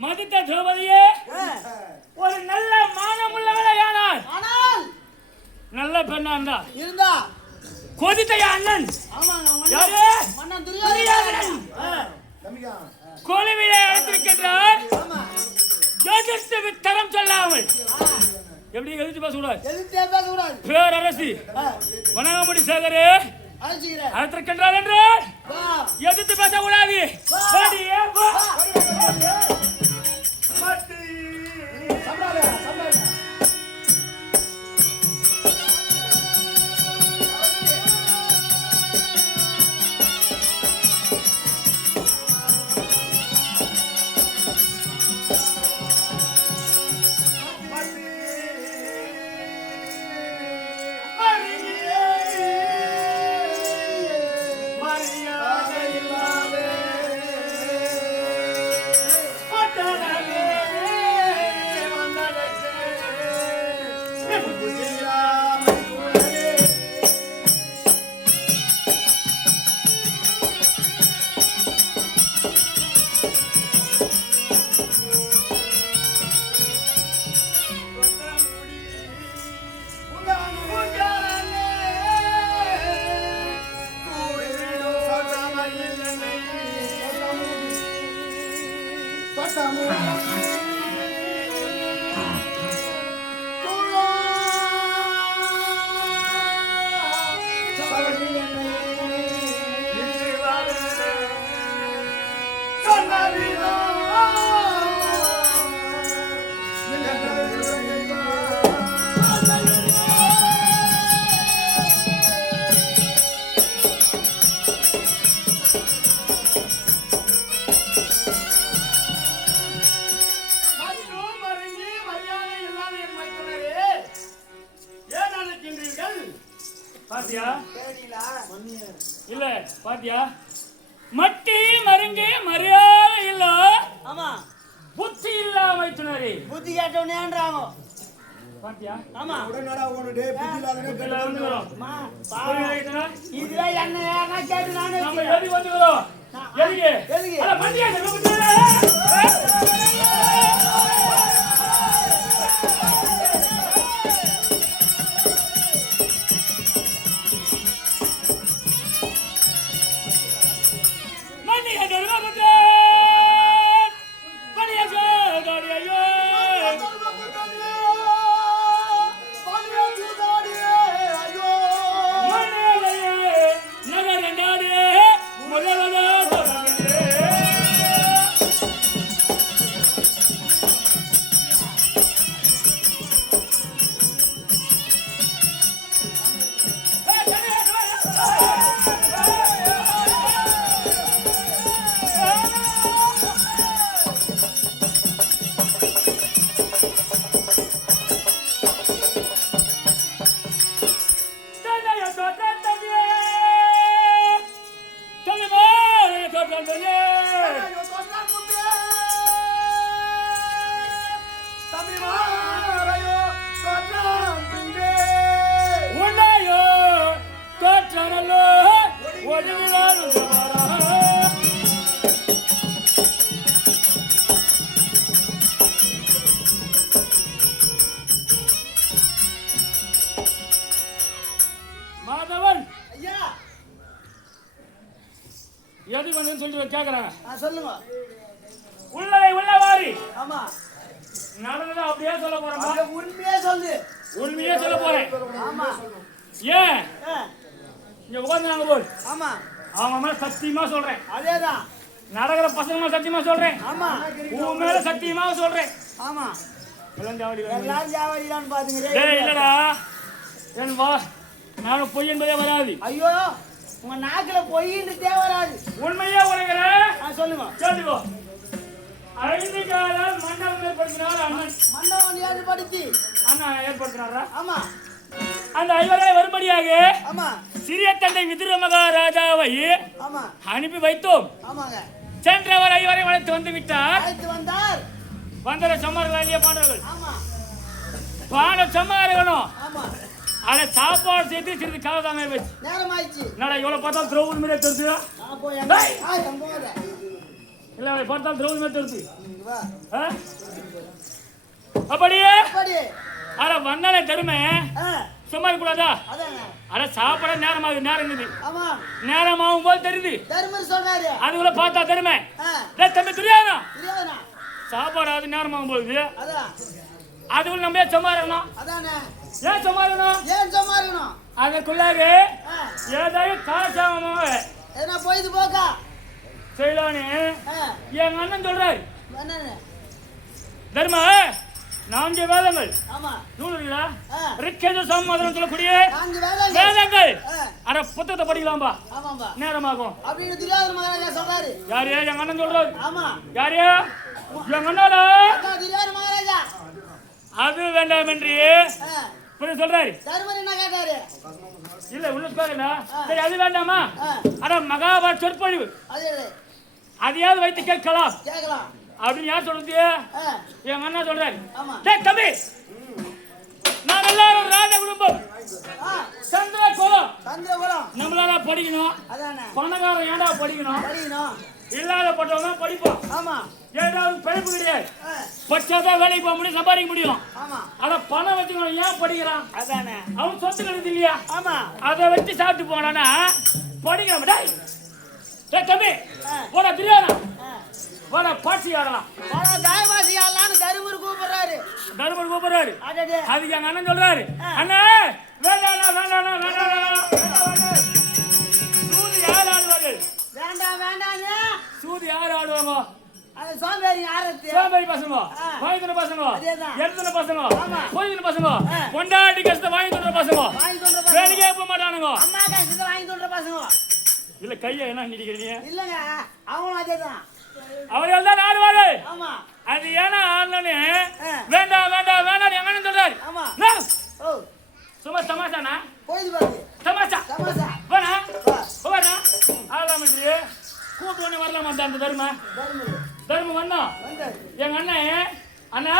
மதித்த திரௌபதியே ஒரு நல்ல மானம் உள்ளவளையானார். ஆனால் நல்ல பெண்ணா இருந்தா கொதித்தையா அண்ணன் யாரு? மன்னன் துரியோதனன் கோலிவிலே அழைத்திருக்கின்றார். எதிர்த்து தரம் சொல்லாமல் எப்படி எதிர்த்து பேசக்கூடாது. பேரரசி வனகாமுடி சேகரே அழைத்திருக்கின்றார் என்றால் எதிர்த்து பேசக்கூடாது. பாத்தியா இல்ல பாத்தியா மட்டி மருங்கு மரியாதை இல்ல ஆமா புத்தி இல்லாம வைத்துனாரே புத்தி கேட்டவனேன்றாங்க பாத்தியா ஆமா உடனடா ஓடுடே புத்தி இல்லாதவனே அம்மா, இதுல இதுல என்ன ஏன்னா கேட்டு நானே நம்ம எது வந்துறோம் எதுக்கு எதுக்கு? அட மண்டியா மாதவன் ஐயா எது வந்து சொல்லிட்டு கேக்குறேன் சொல்லுங்க உள்ளதை உள்ளவாரி ஆமா நடந்ததை அப்படியே சொல்ல போறேன் அத உண்மையே சொல்லு உண்மையே சொல்ல போறேன் ஆமா ஏன் இங்க உட்கார்ந்து நாங்க போய் ஆமா அவங்க மேல சத்தியமா சொல்றேன் அதேதான் நடக்கிற பசங்க மேல சத்தியமா சொல்றேன் ஆமா உன் மேல சத்தியமா சொல்றேன் ஆமா எல்லாம் ஜாவடி வேணும். எல்லாரும் ஜாவடிலான்னு பாத்துக்கிறேன் டேய் இல்லடா என் வா நானும் பொய் என்பதே வராது ஐயோ உங்க நாக்குல பொய்ன்றதே வராது உண்மையே உரைக்கிறேன் சொல்லுங்க கேட்டுக்கோ 5 கால மண்டபம் ஏற்படுத்தினார் அண்ணன் மண்டபம் ஏற்படுத்தி அண்ணா ஏற்படுத்தினாரா ஆமா அந்த ஐவரை வரும்படியாக ஆமா சிறிய தந்தை விதுர மகாராஜாவை ஆமா அனுப்பி வைத்தோம் ஆமாங்க சென்றவர் ஐவரை வளைத்து வந்து விட்டார் அழைத்து வந்தார் வந்தர சம்மார்கள் இல்லையா பாண்டவர்கள் ஆமா பாண்ட சம்மார்களோ ஆமா அதை சாப்பாடு சேர்த்து சிறிது காலதாமே வச்சு நேரம் ஆயிடுச்சு என்னடா இவ்வளவு பார்த்தா திரௌபதி மேலே தெரிஞ்சு நான் போய் போத இல்ல அவளை பார்த்தா திரௌபதி மேலே தெரிஞ்சு வா அப்படியே அப்படி அட வந்தாலே தருமே சும்மா இருக்கக்கூடாதா அதானே அட சாப்பிட நேரம் இருக்குது ஆமா நேரமாகும் போது தெரியுது தர்மர் சொல்றாரு அதுக்குள்ள பார்த்தா தருமே தம்பி தெரியாதா தெரியாதா சாப்பாடு அது நேரமாகும் போது அதான் அதுக்குள்ள நம்ம ஏன் சும்மா இருக்கணும் அதானே ஏன் சும்மா இருக்கணும் ஏன் சும்மா இருக்கணும் அதுக்குள்ளாக ஏதாவது காசாமமாக எதனா போயிது போக்கா செய்யலான்னு என் அண்ணன் சொல்றாரு என்னன்னு தர்மா 4 வேதங்கள் ஆமா நூலுங்களா ரிக்கேஜ சம்மதம் சொல்லக்கூடிய 4 வேதங்கள் அட புத்தகத்தை படிக்கலாம்பா ஆமாம்பா நேரமாகும் அப்படின்னு துரியோதன மகாராஜா சொல்றாரு யாரு என் அண்ணன் சொல்றாரு ஆமா யாரு என் அண்ணாடா துரியோதன மகாராஜா அது வேண்டாம் என்று சொல்றாரு தர்மர் என்ன கேட்டாரு இல்ல உள்ள பாருங்க சரி அது வேண்டாமா அட மகாபாரத சொற்பொழிவு அதையாவது வைத்து கேட்கலாம் கேட்கலாம் அப்படின்னு யார் சொல்றது என் அண்ணா சொல்றாரு ஆமா தம்பி நான் எல்லாரும் ராஜ குடும்பம் சந்திர குலம் நம்மளால படிக்கணும் பணக்காரன் ஏன்டா படிக்கணும் இல்லாத பட்டவங்க படிப்போம் ஆமா ஏதாவது பிழைப்பு கிடையாது பச்சாதான் வேலைக்கு போக முடியும் சம்பாதிக்க முடியும் ஆமா அத பணம் வச்சுக்கணும் ஏன் படிக்கிறான் அதானே அவன் சொத்து கிடையாது இல்லையா ஆமா அதை வச்சு சாப்பிட்டு போனானா படிக்கிறான் டேய் தம்பி போடா தெரியாதா போடா பாட்சி ஆடலாம் போடா தாய்வாசி ஆடலாம்னு தருமர் கூப்பிடுறாரு அதுக்கு எங்க அண்ணன் சொல்றாரு அண்ணா வேண்டாம் சூது யார் ஆடுவார்கள் வேண்டாம் சூது யார் ஆடுவார்கள் சொல்லுவாங்க அது சோம்பேறி ஆரத்தி சோம்பேறி பசங்க வாங்கி தர பசங்க எடுத்துன பசங்க போயின பசங்க பொண்டாட்டி கஷ்டம் வாங்கி தர பசங்க வேலைக்கே போக மாட்டானுங்க அம்மா கஷ்டத்தை வாங்கி தர பசங்க இல்ல கைய என்ன நீடிக்கிறீங்க இல்லங்க அவனும் அதேதான் அவர்கள் தான் ஆடுவாங்க ஆமா அது ஏன்னா ஆடனே வேண்டாம் வேண்டாம் வேண்டாம் எங்கன்னு சொல்றாரு ஆமா ஓ சும்மா தமாஷானா போயிது பாரு தமாஷா தமாஷா வேணா வேணா ஆடலாமன்றி கூட்டு ஒண்ணு வரலாமா அந்த தர்மம் வந்தா எங்க அண்ணன் அண்ணா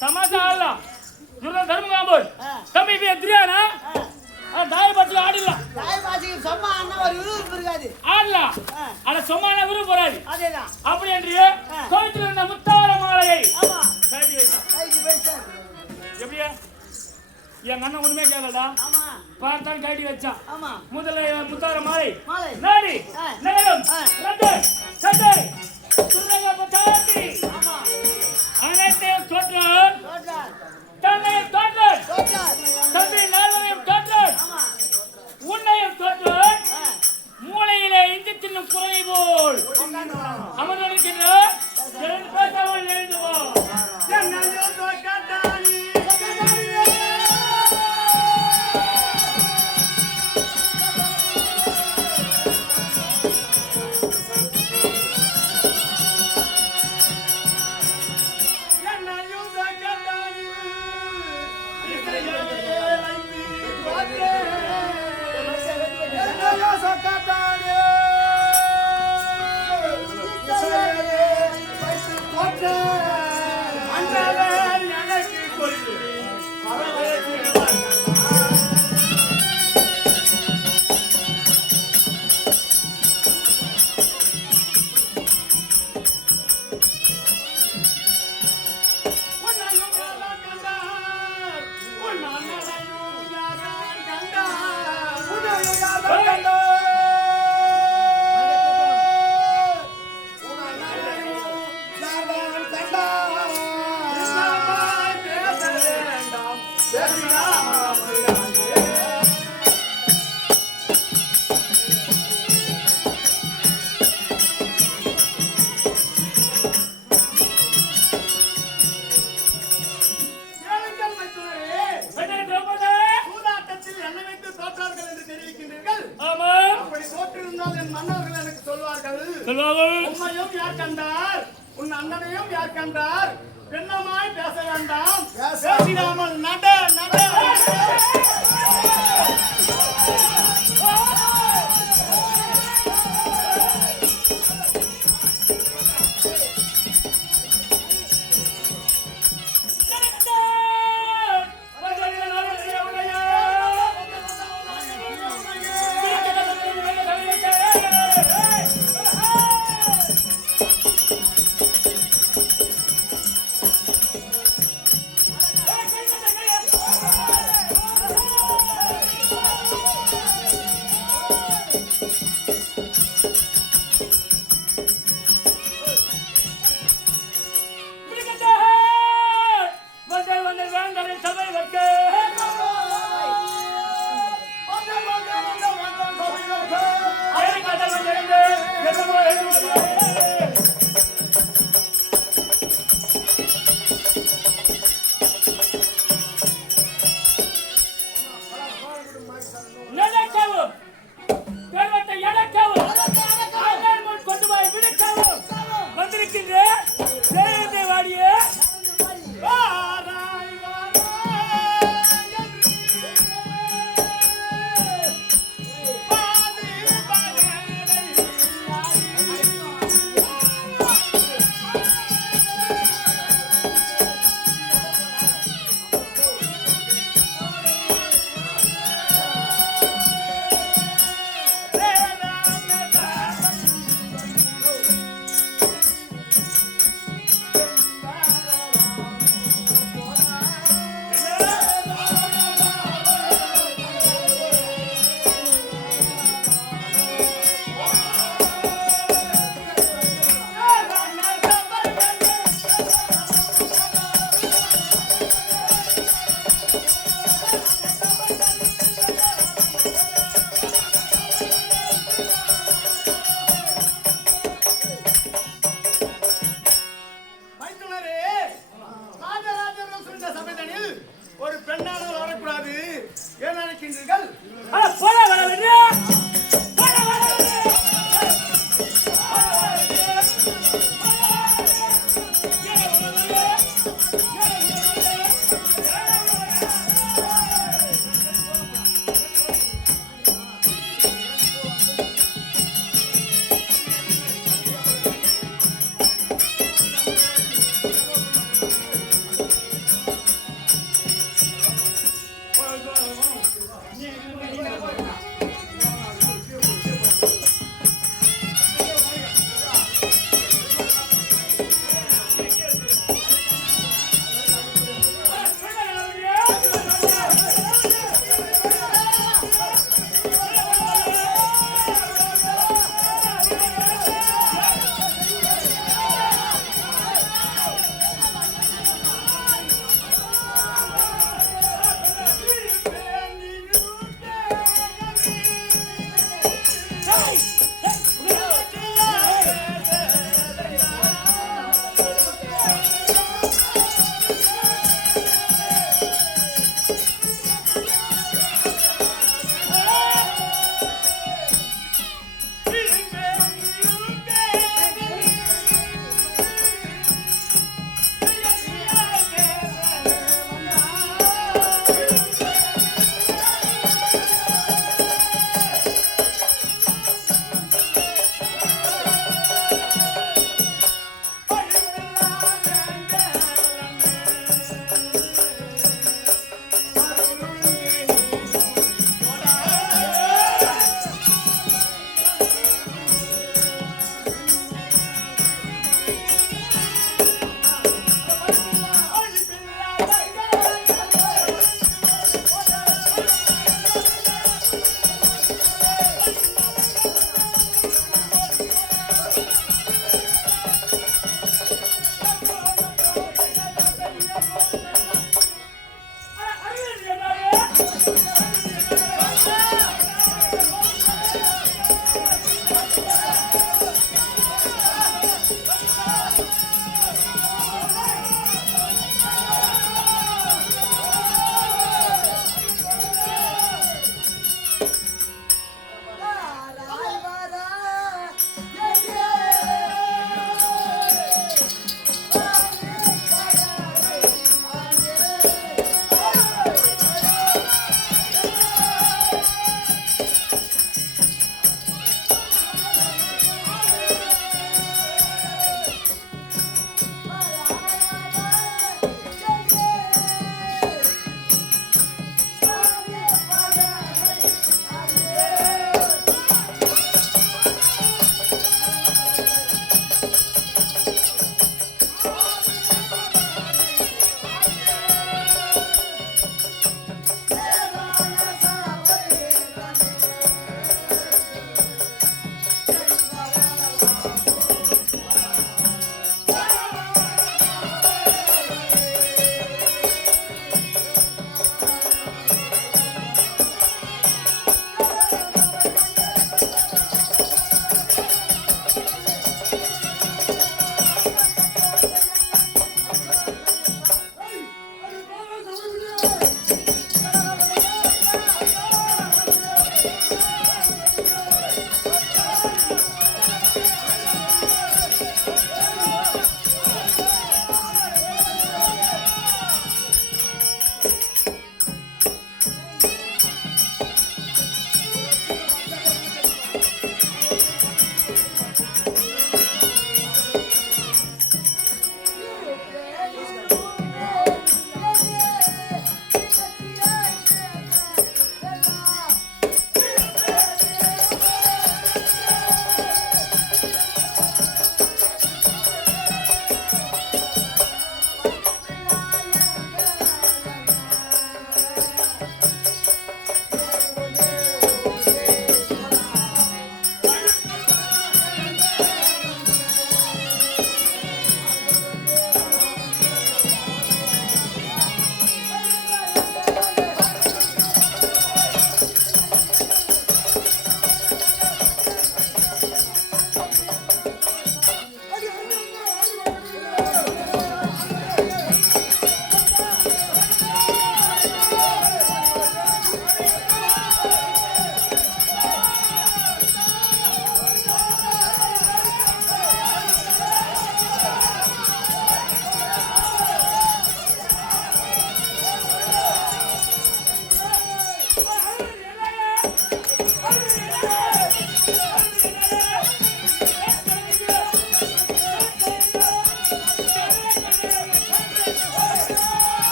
தமாஷா ஆடலாம் இவரு தர்மம் காம்போல் தம்பி இப்ப எத்திரியானா தாய் பாட்டுல ஆடிடலாம் தாய் பாட்டுக்கு சும்மா அண்ணா ஒரு விருப்பம் இருக்காது ஆடலாம் ஆனா சும்மான விருப்பம் போறாது அதேதான் அப்படி என்று கோயத்தில் இருந்த முத்தார மாலையை ஆமா கட்டி வைத்தான் கைக்கு பேசாரு எப்படியா என் அண்ணன் ஒண்ணுமே கேட்கலடா ஆமா பார்த்தான் கட்டி வச்சான் ஆமா முதல்ல முத்தார மாலை மாலை நாடி நகரம் ரத்து சட்டை சுரங்க பட்டாட்டி ஆமா அனைத்தையும் தோற்றான் தோட்டார் தன்னையும் தோற்றான் தோட்டார் தம்பி நாளையும் தோற்றான் ஆமா உன்னையும் தோற்றான் மூளையிலே இஞ்சி தின்னும் குறை போல் அமர்ந்திருக்கின்ற இரண்டு பேசாமல் எழுந்துவோம் என்னையும் தோற்காட்டானி உண்மையும் யார் கண்டார் உன் அண்ணனையும் யார் கண்டார் பெண்ணமாய் பேச வேண்டாம் பேசிடாமல் நட நட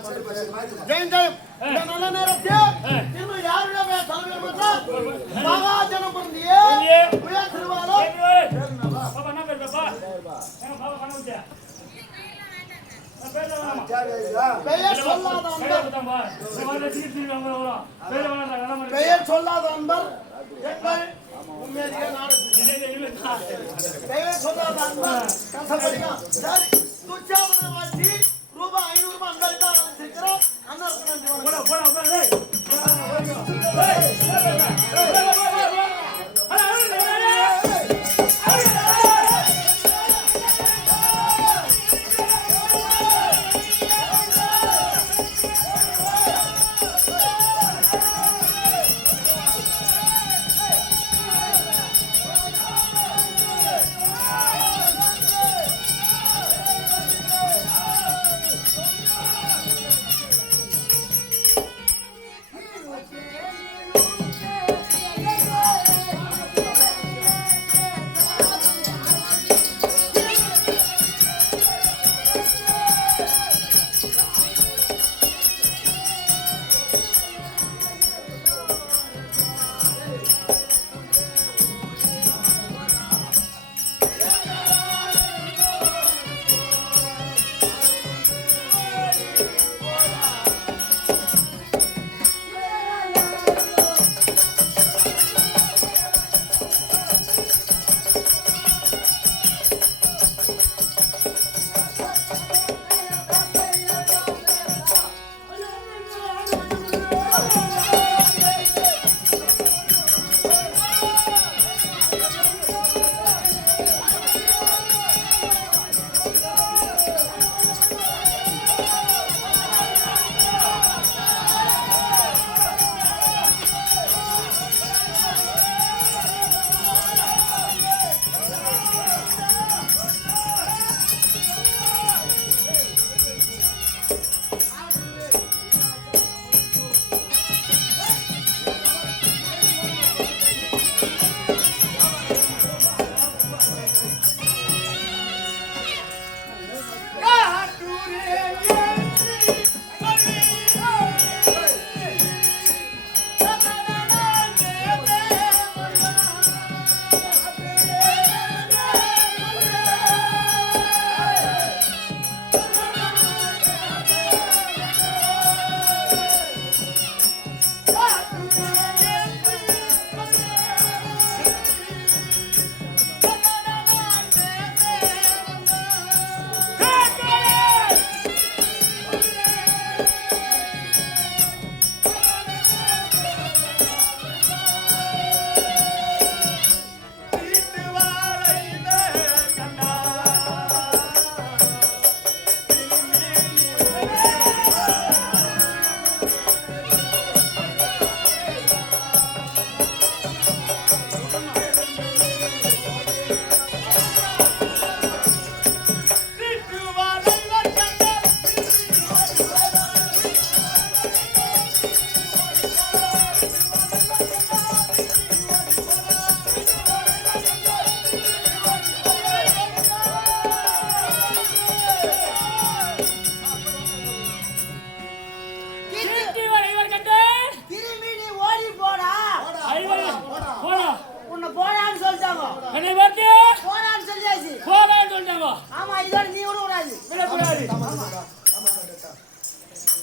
ஜெயம் ஜெயம். இந்த நல்ல நேரத்தில் திரும்ப யாருடைய தலைவர் என்றால் மகாஜனம் பொருந்திய உயர் திருவாரூர் பாப்பா என்ன பேர் பாப்பா? எங்க பாப்பா பண்ண வச்சா? பேர் வேணாமா? பெயர் சொல்லாத அன்பர் பெயர் சொல்லாத அன்பர் எங்கள் உண்மையிலேயே பெயர் சொல்லாத அன்பர் கஷ்டப்படியா சரி துச்சாவதை வாசி ரூபாய் 500 அன்பர் தான் வச்சிருக்கிறோம் அண்ணா போடா போடா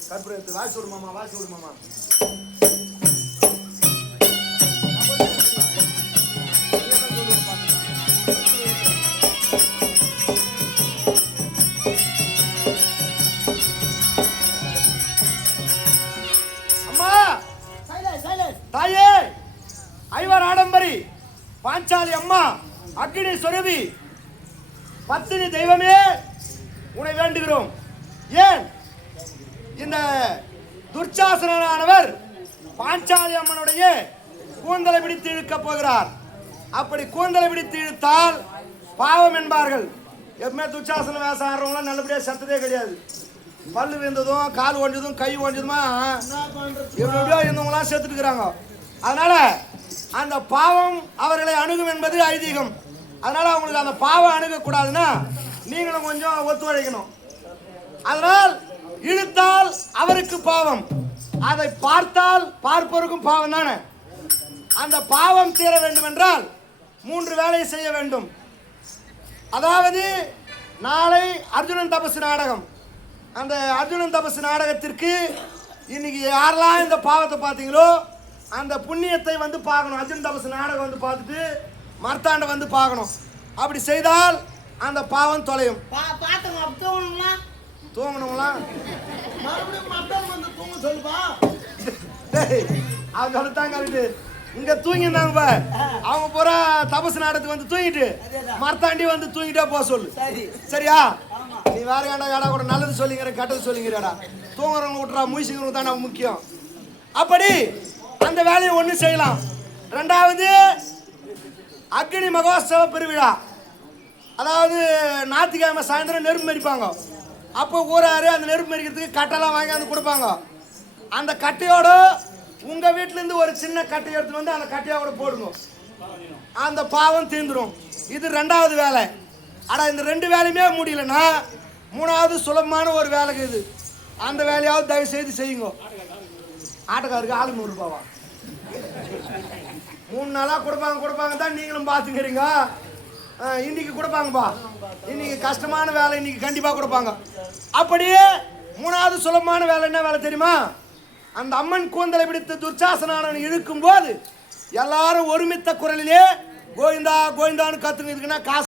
கற்பூரத்து வாசி விடு மாமா, வாசி விடு மாமா. அம்மா தாயே, ஐவர் ஆடம்பரி, பாஞ்சாலி அம்மா, அக்னி சொரவி, பத்தினி தெய்வமே, உன்னை வேண்டுகிறோம். ஏன் இந்த துர்ச்சாசனவர் பாஞ்சாலி அம்மனுடைய கூந்தலை பிடித்து இழுக்க போகிறார். அப்படி கூந்தலை பிடித்து இழுத்தால் பாவம் என்பார்கள். எப்பவுமே துர்ச்சாசன வேஷம் ஆடுறவங்களாம் நல்லபடியா சத்ததே கிடையாது. பல்லு விழுந்ததும் கால் ஒஞ்சதும் கை ஒஞ்சதுமா எப்படியோ இருந்தவங்களாம் செத்துட்டு இருக்கிறாங்க. அதனால அந்த பாவம் அவர்களை அணுகும் என்பது ஐதீகம். அதனால அவங்களுக்கு அந்த பாவம் அணுகக்கூடாதுன்னா நீங்களும் கொஞ்சம் ஒத்துழைக்கணும். அதனால் இழுத்தால் அவருக்கு பாவம், அதை பார்த்தால் பார்ப்பவருக்கும் பாவம் தானே. அந்த பாவம் தீர வேண்டும் என்றால் 3 வேலையை செய்ய வேண்டும். அதாவது நாளை அர்ஜுனன் தபசு நாடகம். அந்த அர்ஜுனன் தபசு நாடகத்திற்கு இன்னைக்கு யாரெல்லாம் இந்த பாவத்தை பார்த்தீங்களோ அந்த புண்ணியத்தை வந்து பார்க்கணும். அர்ஜுனன் தபசு நாடகம் வந்து பார்த்துட்டு மர்த்தாண்ட வந்து பார்க்கணும். அப்படி செய்தால் அந்த பாவம் தொலையும். தூங்கணுங்களா? மறுபடியும் மட்டம் வந்து தூங்க சொல்லுப்பா. அவங்க சொல்லத்தான் கரெக்டு. இங்க தூங்கிருந்தாங்க, அவங்க பூரா தபசு நாடகத்துக்கு வந்து தூங்கிட்டு மரத்தாண்டி வந்து தூங்கிட்டே போக சொல்லு. சரியா? நீ வேற ஏடா கூட நல்லது சொல்லிங்கிற கெட்டது சொல்லிங்கிறடா. தூங்குறவங்க விட்டுறா, முயற்சிக்கிறவங்க தானே முக்கியம். அப்படி அந்த வேலையை ஒன்று செய்யலாம். 2வது அக்னி மகோத்சவ பெருவிழா. அதாவது ஞாயிற்றுக்கிழமை சாயந்தரம் நெருப்பு மரிப்பாங்க. அப்போ ஊராரு அந்த நெருப்பு மரிக்கிறதுக்கு கட்டெல்லாம் வாங்கி வந்து கொடுப்பாங்க. அந்த கட்டையோட உங்க வீட்டுல இருந்து ஒரு சின்ன கட்டை எடுத்து வந்து அந்த கட்டையோட போடுங்க, அந்த பாவம் தீர்ந்துடும். இது 2வது வேலை. ஆனா இந்த 2 வேலையுமே முடியலன்னா 3வது சுலபமான ஒரு வேலைக்கு இது. அந்த வேலையாவது தயவு செய்து செய்யுங்க. ஆட்டக்காருக்கு ஆளு 100 ரூபாவா? 3 நாளா கொடுப்பாங்க தான் நீங்களும் பார்த்துக்கிறீங்க. இன்னைக்கு கொடுப்பாங்கப்பா. இன்னைக்கு கஷ்டமான வேலை இன்னைக்கு கண்டிப்பா கொடுப்பாங்க. அப்படியே 3வது சுலபமான வேலை என்ன வேலை தெரியுமா? அந்த அம்மன் கூந்தலை பிடித்து துர்ச்சாசனானவன் இழுக்கும் போது எல்லாரும் ஒருமித்த குரலிலே கோவிந்தா கோவிந்தான்னு கத்துங்க. இதுக்குன்னா காசு